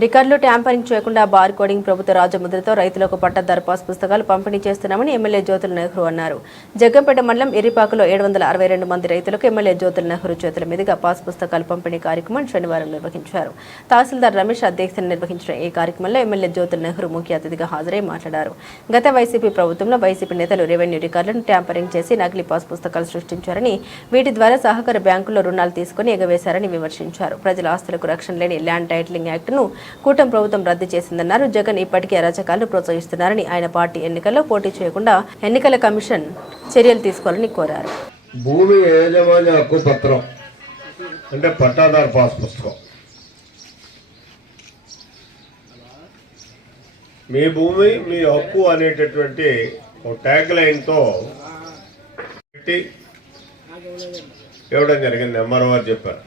రికార్డులు ట్యాంపరింగ్ చేయకుండా bar coding ప్రభుత్వ రాజముద్రతో రైతులకు పట్టదారు పాస్ పుస్తకాలు పంపిణీ చేస్తున్నామని ఎమ్మెల్యే జ్యోతుల నెహ్రూ అన్నారు. జగ్గంపేట మండలం ఇరిపాకులో 762 మంది రైతులకు ఎమ్మెల్యే జ్యోతుల నెహ్రూ చేతుల మీదుగా పాస్ పుస్తకాలు పంపిణీ కార్యక్రమం శనివారం నిర్వహించారు. తహసీల్దార్ రమేష్ అధ్యక్షతన నిర్వహించిన ఈ కార్యక్రమంలో ఎమ్మెల్యే జ్యోతుల నెహ్రూ ముఖ్య అతిథిగా హాజరై మాట్లాడారు. గత వైసీపీ ప్రభుత్వంలో వైసీపీ నేతలు రెవెన్యూ రికార్డులను ట్యాంపరింగ్ చేసి నకిలీ పాస్ పుస్తకాలు సృష్టించారని, వీటి ద్వారా సహకార బ్యాంకుల్లో రుణాలు తీసుకుని ఎగవేశారని విమర్శించారు. ప్రజల ఆస్తులకు రక్షణ లేని ల్యాండ్ టైటిలింగ్ యాక్ట్ను కూటమి ప్రభుత్వం రద్దు చేసిందన్నారు. జగన్ ఇప్పటికే అరాచకాలను ప్రోత్సహిస్తున్నారని, ఆయన పార్టీ ఎన్నికల్లో పోటీ చేయకుండా ఎన్నికల కమిషన్ చర్యలు తీసుకోవాలని కోరారు. భూమి యాజమాన్య హక్కు పత్రం అంటే పట్టాదారు పాస్ పుస్తకం, మీ భూమి మీ హక్కు అనేటటువంటి ఒక ట్యాగ్ లైన్తో పెట్టి ఇవ్వడం జరిగింది. ఎంఆర్ఓ గారు చెప్పారు.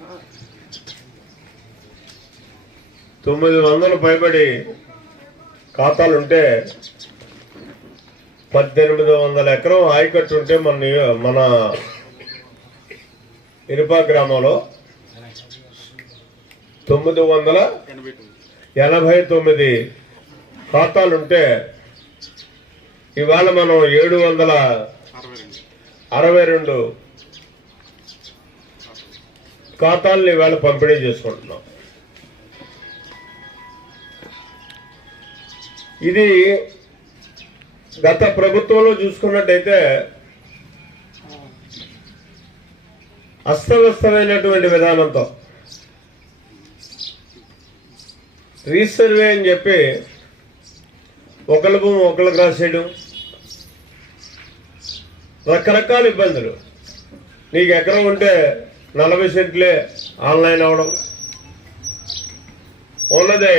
900 పైబడి ఖాతాలుంటే 1800 ఎకరం ఆయకట్టు ఉంటే మన ఇరుపా గ్రామంలో 989 ఖాతాలుంటే ఇవాళ మనం 762 ఖాతాలను ఇవాళ పంపిణీ చేసుకుంటున్నాం. ఇది గత ప్రభుత్వంలో చూసుకున్నట్టయితే అస్తవ్యస్తమైనటువంటి విధానంతో రీసర్వే అని చెప్పి ఒకళ్ళ భూమి ఒకళ్ళకి రాసేయడం, రకరకాల ఇబ్బందులు. నీకు ఎకరం ఉంటే 40 సెంట్లే ఆన్లైన్ అవ్వడం, ఉన్నదే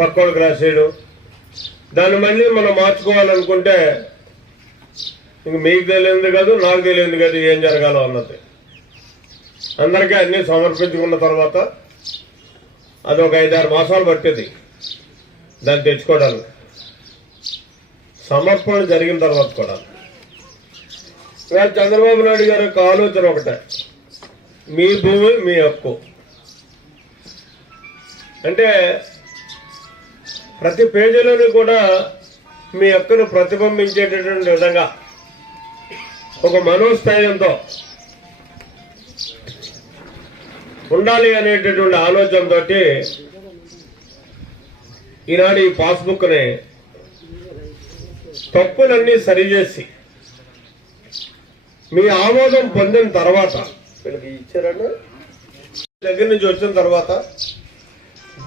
పక్కోడికి రాసేయడం, దాన్ని మళ్ళీ మనం మార్చుకోవాలనుకుంటే ఇంక మీకు తెలియదు కాదు, నాకు తెలియదు కాదు ఏం జరగాలో అన్నది. అందరికీ అన్నీ సమర్పించుకున్న తర్వాత అది ఒక 5-6 మాసాలు పట్టేది దాన్ని తెచ్చుకోవడానికి. సమర్పణ జరిగిన తర్వాత కూడా చంద్రబాబు నాయుడు గారి యొక్క ఆలోచన ఒకటే, మీ భూమి మీ హక్కు అంటే ప్రతి పేజీలోని కూడా మీ హక్కును ప్రతిబింబించేటటువంటి విధంగా ఒక మనోస్థైర్యంతో ఉండాలి అనేటటువంటి ఆలోచనతో ఈనాడు ఈ పాస్బుక్ని తప్పులన్నీ సరిచేసి మీ ఆమోదం పొందిన తర్వాత వీళ్ళకి ఇచ్చారన్న దగ్గర నుంచి వచ్చిన తర్వాత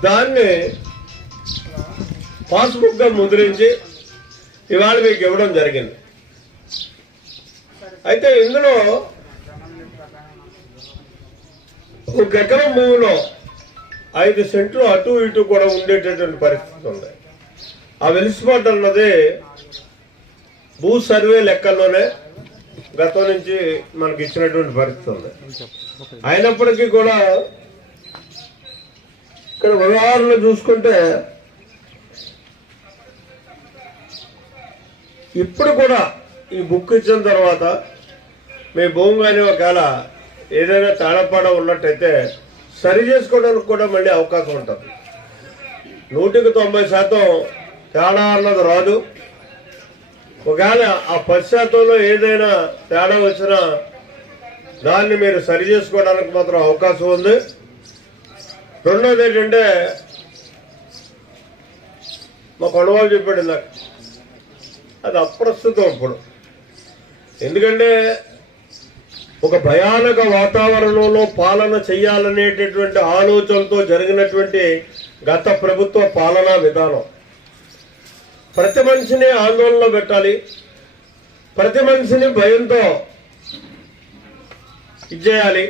దాన్ని పాస్బుక్ గా ముద్రించి ఇవాళ మీకు ఇవ్వడం జరిగింది. అయితే ఇందులో ఒక ఎకరం భూమిలో 5 సెంట్లు అటు ఇటు కూడా ఉండేటటువంటి పరిస్థితి ఉంది. ఆ వెలుసుబాటు అన్నది భూ సర్వే లెక్కల్లోనే గతం నుంచి మనకి ఇచ్చినటువంటి పరిస్థితి ఉంది. అయినప్పటికీ కూడా ఇక్కడ ఉదాహరణ చూసుకుంటే ఇప్పుడు కూడా ఈ బుక్ ఇచ్చిన తర్వాత మీ భూమి కానీ ఒకవేళ ఏదైనా తేడాపాడ ఉన్నట్టయితే సరి చేసుకోవడానికి కూడా మళ్ళీ అవకాశం ఉంటుంది. 100% తేడా అన్నది రాదు. ఒకవేళ ఆ 10%లో ఏదైనా తేడా వచ్చినా దాన్ని మీరు సరి చేసుకోవడానికి మాత్రం అవకాశం ఉంది. రెండోది ఏంటంటే మా కొండవాళ్ళు చెప్పాడు నాకు, అది అప్రస్తుతం ఇప్పుడు. ఎందుకంటే ఒక భయానక వాతావరణంలో పాలన చెయ్యాలనేటటువంటి ఆలోచనతో జరిగినటువంటి గత ప్రభుత్వ పాలనా విధానం ప్రతి మనిషిని ఆందోళనలో పెట్టాలి, ప్రతి మనిషిని భయంతో ఇచ్చేయాలి.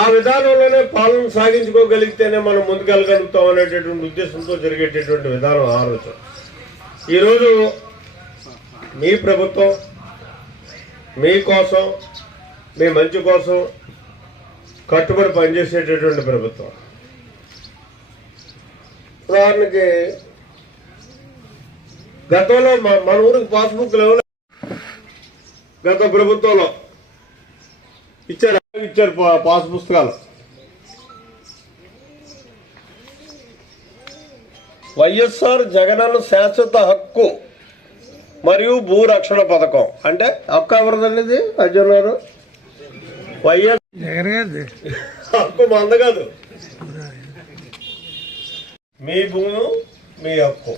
ఆ విధానంలోనే పాలన సాగించుకోగలిగితేనే మనం ముందుకెళ్ళగలుగుతాం అనేటటువంటి ఉద్దేశంతో జరిగేటటువంటి విధానం ఆలోచన. ఈరోజు మీ ప్రభుత్వం మీకోసం మీ మంచి కోసం కట్టుబడి పనిచేసేటటువంటి ప్రభుత్వం. ఉదాహరణకి గతంలో మన ఊరికి పాస్బుక్ లేవు, గత ప్రభుత్వంలో ఇచ్చారు పాస్ పుస్తకాలు. వైఎస్ఆర్ జగనన్న శాశ్వత హక్కు మరియు భూ రక్షణ పథకం. అంటే హక్కు ఎవరిదండి ఇది? అర్జున్ గారు, వైఎస్ హక్కు మంద కాదు, మీ భూమి మీ హక్కు.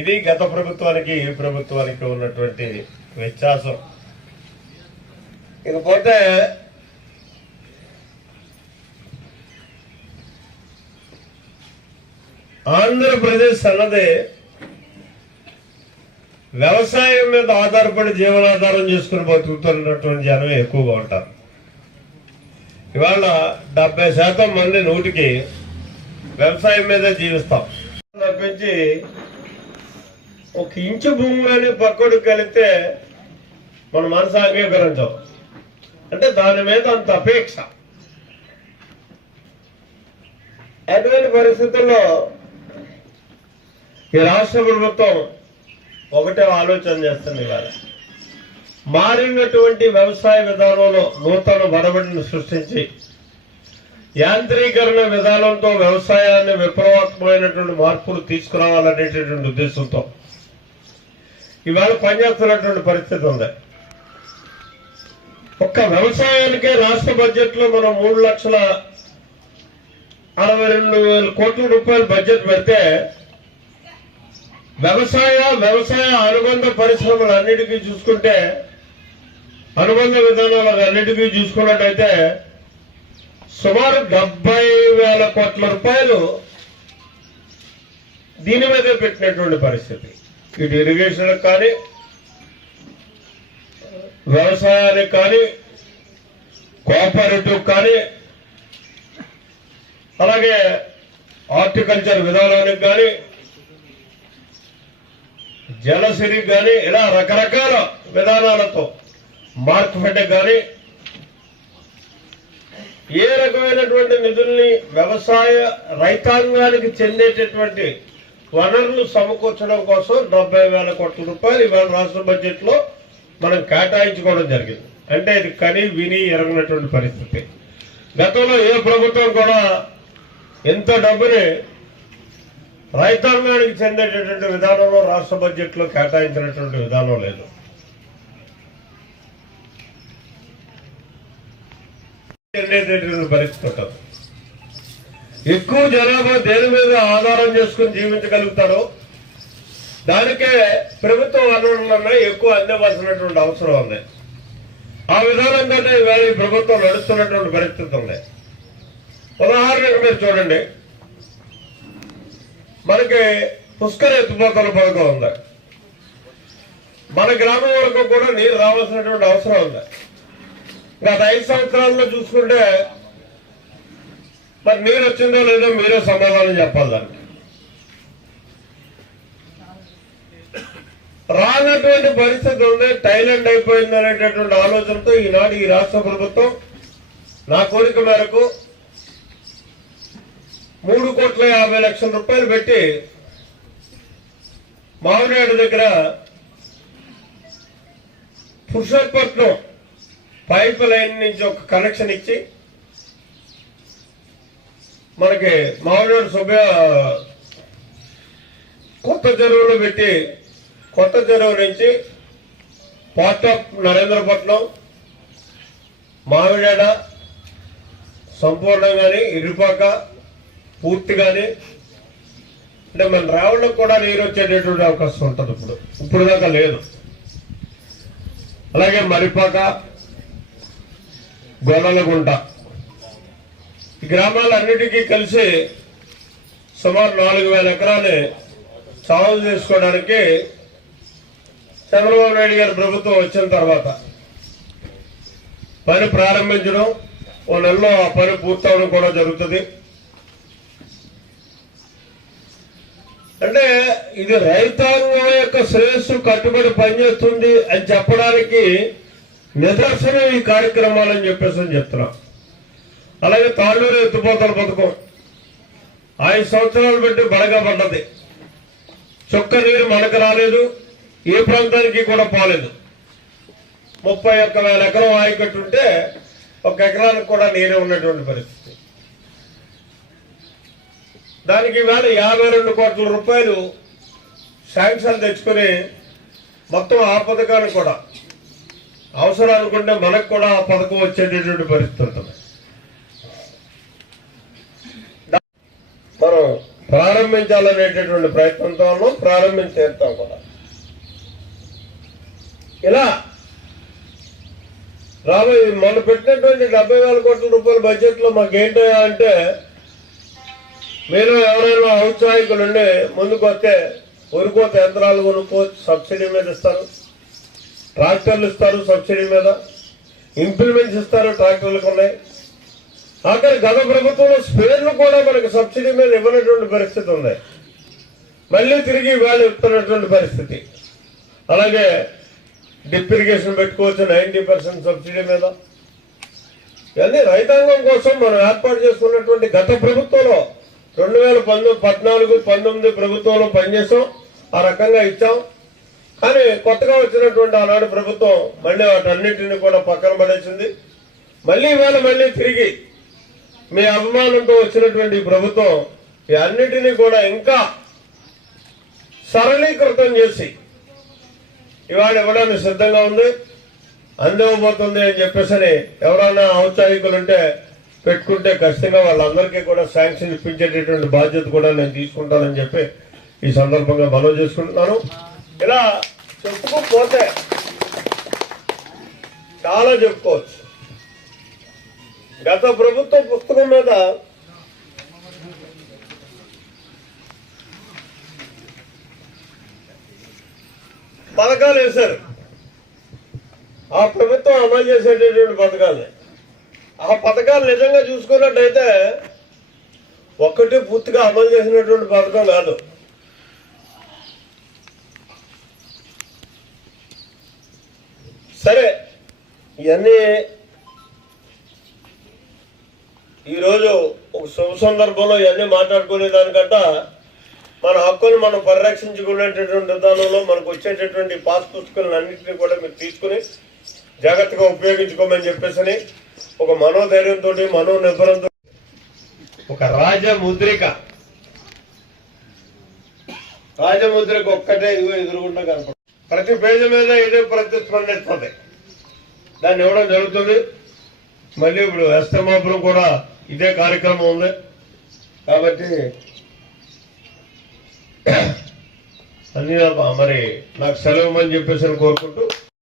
ఇది గత ప్రభుత్వానికి ఈ ప్రభుత్వానికి ఉన్నటువంటి వ్యత్యాసం. ఇకపోతే ఆంధ్రప్రదేశ్ అన్నది వ్యవసాయం మీద ఆధారపడి జీవనాధారం చేసుకుని బతుకుతున్నటువంటి జనం ఎక్కువగా ఉంటారు. ఇవాళ 70% మంది 100కి వ్యవసాయం మీద జీవిస్తాం తప్పించి ఒక ఇంచు భూమిలోనే పక్కడికి కలిగితే మన మనసు అంగీకరించాం. అంటే దాని మీద అంత అపేక్ష. అటువంటి పరిస్థితుల్లో ఈ రాష్ట్ర ప్రభుత్వం ఒకటే ఆలోచన చేస్తుంది. ఇవాళ మారినటువంటి వ్యవసాయ విధానంలో నూతన వరబడిని సృష్టించి యాంత్రీకరణ విధానంతో వ్యవసాయాన్ని విప్లవాత్మకమైనటువంటి మార్పులు తీసుకురావాలనేటటువంటి ఉద్దేశంతో ఇవాళ పనిచేస్తున్నటువంటి పరిస్థితి ఉంది. ఒక్క వ్యవసాయానికే రాష్ట్ర బడ్జెట్ లో మనం 3,62,000 కోట్ల రూపాయలు బడ్జెట్ పెడితే వ్యవసాయ అనుబంధ పరిశ్రమలు అన్నిటికీ చూసుకుంటే, అనుబంధ విధానాలు అన్నిటికీ చూసుకున్నట్టయితే సుమారు 70,000 కోట్ల రూపాయలు దీని మీదే పెట్టినటువంటి పరిస్థితి. ఇటు ఇరిగేషన్ కానీ, వ్యవసాయానికి కానీ, కోఆపరేటివ్ కానీ, అలాగే హార్టికల్చర్ విధానానికి కానీ, జలసిరి కానీ, ఇలా రకరకాల విధానాలతో మార్కెట్ కానీ ఏ రకమైనటువంటి నిధుల్ని వ్యవసాయ రైతాంగానికి చెందేటటువంటి వనరులు సమకూర్చడం కోసం 70,000 కోట్ల రూపాయలు ఇవాళ రాష్ట్ర బడ్జెట్ లో మనం కేటాయించుకోవడం జరిగింది. అంటే ఇది కని విని ఎరగినటువంటి పరిస్థితి. గతంలో ఏ ప్రభుత్వం కూడా ఎంత డబ్బుని రైతాంగానికి చెందేటటువంటి విధానంలో రాష్ట్ర బడ్జెట్ లో కేటాయించినటువంటి విధానం లేదు. పరిస్థితి ఉంటుంది. ఎక్కువ జనాభా దేని మీద ఆధారం చేసుకుని జీవించగలుగుతారో దానికే ప్రభుత్వ వనరులన్నా ఎక్కువ అందివ్వాల్సినటువంటి అవసరం ఉంది. ఆ విధానంగానే ఇవాళ ఈ ప్రభుత్వం నడుస్తున్నటువంటి పరిస్థితి ఉంది. ఉదాహరణకు మీరు చూడండి, మనకి పుష్కర ఎత్తిపోతల పథకం ఉంది. మన గ్రామం వరకు కూడా నీరు రావాల్సినటువంటి అవసరం ఉంది. గత 5 సంవత్సరాల్లో చూసుకుంటే మరి నీరు వచ్చిందో లేదో మీరే సమాధానం చెప్పాలి. దానికి రానటువంటి పరిస్థితి ఉంది. థైలాండ్ అయిపోయింది అనేటటువంటి ఆలోచనతో ఈనాడు ఈ రాష్ట్ర ప్రభుత్వం నా కోరిక మేరకు 3,50,00,000 రూపాయలు పెట్టి మామినాడు దగ్గర పురుషోత్పట్నం పైప్ లైన్ నుంచి ఒక కనెక్షన్ ఇచ్చి మనకి మామినాడు సుబ్బయ్య కొత్త చెరువులో పెట్టి కొత్త చెరువు నుంచి పార్ట్ ఆఫ్ నరేంద్రపట్నం మామిడాడ సంపూర్ణంగాని ఇరుపాక పూర్తిగాని అంటే మన రావణకు కూడా నీరు వచ్చేటటువంటి అవకాశం ఉంటుంది. ఇప్పుడు దాకా లేదు. అలాగే మరిపాక, గొల్లలగుంట ఈ గ్రామాలన్నిటికీ కలిసి సుమారు 4,000 ఎకరాలు సాగు చేసుకోవడానికి చంద్రబాబు నాయుడు గారి ప్రభుత్వం వచ్చిన తర్వాత పని ప్రారంభించడం, ఓ నెలలో ఆ పని పూర్తవడం కూడా జరుగుతుంది. అంటే ఇది రైతాంగం యొక్క శ్రేయస్సు కట్టుబడి పనిచేస్తుంది అని చెప్పడానికి నిదర్శనం ఈ కార్యక్రమాలని చెప్పేసి చెప్తున్నాం. అలాగే తాళ్ళూరు ఎత్తిపోతల పథకం 5 సంవత్సరాలు పెట్టి బడగా పడ్డది. చుక్క నీరు మనకు రాలేదు, ఏ ప్రాంతానికి కూడా పోలేదు. 31,000 ఎకరం ఆయకట్టుంటే 1 ఎకరానికి కూడా నీరే ఉన్నటువంటి పరిస్థితి. దానికి ఈవేళ 52 కోట్ల రూపాయలు శాంక్షన్ తెచ్చుకుని మొత్తం ఆ పథకానికి కూడా అవసరం అనుకుంటే మనకు కూడా ఆ పథకం వచ్చేటటువంటి పరిస్థితి ఉంటుంది. మనం ప్రారంభించాలనేటటువంటి ప్రయత్నంతో ఉన్నాం, ప్రారంభించి తీరుతాం కూడా. ఇలా రాబోయే మనం పెట్టినటువంటి 70,000 కోట్ల రూపాయల బడ్జెట్ లో మాకేంటో అంటే, మీరు ఎవరైనా ఔత్సాహికులుండి ముందుకు వస్తే ఉరుకోత యంత్రాలు కొనుక్కోవచ్చు, సబ్సిడీ మీద ఇస్తారు. ట్రాక్టర్లు ఇస్తారు సబ్సిడీ మీద, ఇంప్లిమెంట్స్ ఇస్తారు, ట్రాక్టర్లకు ఉన్నాయి. ఆఖరి గత ప్రభుత్వంలో స్పేర్లు కూడా మనకి సబ్సిడీ మీద ఇవ్వనటువంటి పరిస్థితి ఉంది. మళ్ళీ తిరిగి వాళ్ళు ఇస్తున్నటువంటి పరిస్థితి. అలాగే డ్రిప్ ఇరిగేషన్ పెట్టుకోవచ్చు 90% సబ్సిడీ మీద. ఇవన్నీ రైతాంగం కోసం మనం ఏర్పాటు చేసుకున్నటువంటి గత ప్రభుత్వంలో 2014-19 ప్రభుత్వంలో పనిచేసాం, ఆ రకంగా ఇచ్చాం. కానీ కొత్తగా వచ్చినటువంటి ఆనాడు ప్రభుత్వం మళ్ళీ వాటన్నిటిని కూడా పక్కన పడేసింది. మళ్ళీ ఇవాళ మళ్ళీ తిరిగి మీ అభిమానంతో వచ్చినటువంటి ప్రభుత్వం ఈ అన్నిటినీ కూడా ఇంకా సరళీకృతం చేసి ఇవాళ ఇవ్వడానికి సిద్ధంగా ఉంది, అందివ్వబోతుంది అని చెప్పేసి ఎవరైనా ఔత్సాహికులుంటే పెట్టుకుంటే ఖచ్చితంగా వాళ్ళందరికీ కూడా శాంక్షన్ ఇప్పించేటటువంటి బాధ్యత కూడా నేను తీసుకుంటానని చెప్పి ఈ సందర్భంగా మనవి చేసుకుంటున్నాను. ఇలా చెప్పుకోకపోతే చాలా చెప్పుకోవచ్చు. గత ప్రభుత్వ పుస్తకం మీద పథకాలు వేశారు, ఆ ప్రభుత్వం అమలు చేసేటటువంటి పథకాలు. ఆ పథకాలు నిజంగా చూసుకున్నట్టయితే ఒక్కటి పూర్తిగా అమలు చేసినటువంటి పథకం కాదు. సరే, ఇవన్నీ ఈరోజు ఒక శుభ సందర్భంలో ఇవన్నీ మాట్లాడుకునే దానికంట మన హక్కులు మనం పరిరక్షించుకునేటటువంటి విధానంలో మనకు వచ్చేటటువంటి పాస్ పుస్తకాలను అన్నింటినీ కూడా మీరు తీసుకుని జాగ్రత్తగా ఉపయోగించుకోమని చెప్పేసి ఒక మనోధైర్యంతో మనోనిర్భరంతో ఒక రాజముద్రిక ఒక్కటే ఇదిగో ఎదురుగుండా కనపడుతుంది. ప్రతి పేజీ మీద ఇదే ప్రతిస్పందిస్తుంది, దాన్ని ఇవ్వడం జరుగుతుంది. మళ్ళీ ఇప్పుడు ఎస్తమాపురం కూడా ఇదే కార్యక్రమం ఉంది కాబట్టి అన్ని మరి నాకు సెలవు అని చెప్పేసి కోరుకుంటూ